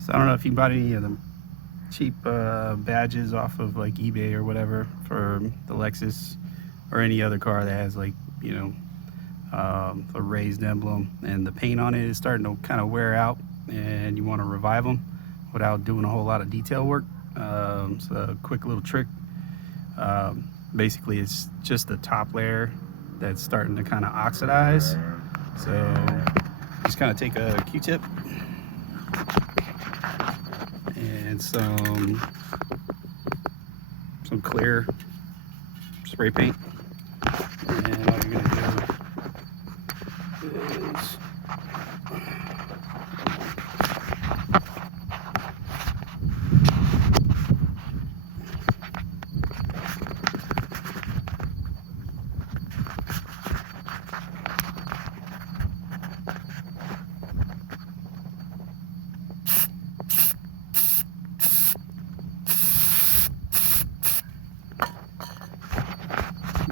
So I don't know if you bought any of them cheap badges off of like eBay or whatever for the Lexus or any other car that has like, you know, a raised emblem, and the paint on it is starting to kind of wear out, and you want to revive them without doing a whole lot of detail work. So a quick little trick. Basically, it's just the top layer that's starting to kind of oxidize. So just kind of take a Q-tip and some clear spray paint, and all you're gonna do is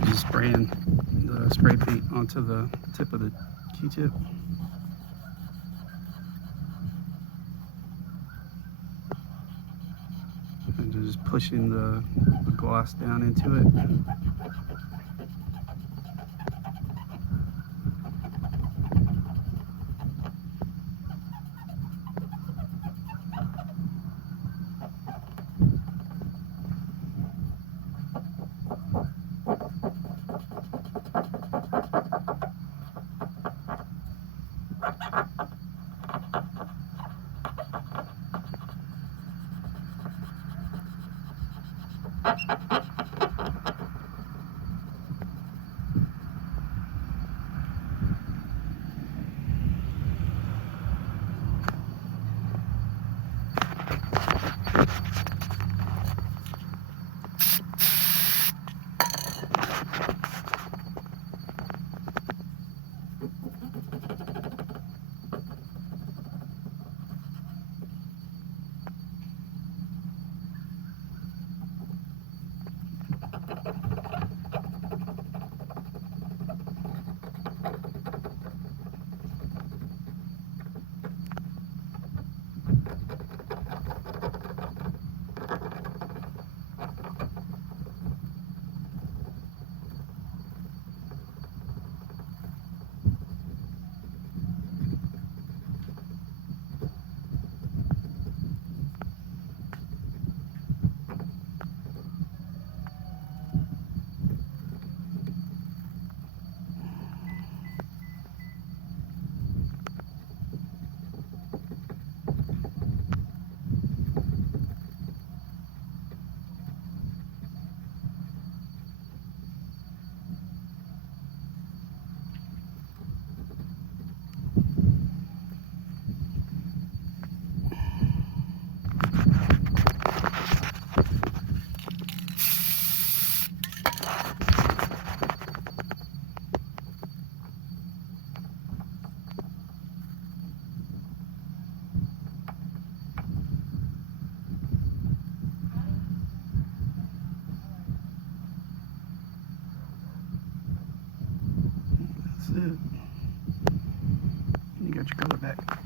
just spraying the spray paint onto the tip of the Q-tip. And just pushing the gloss down into it. That's it. You got your color back.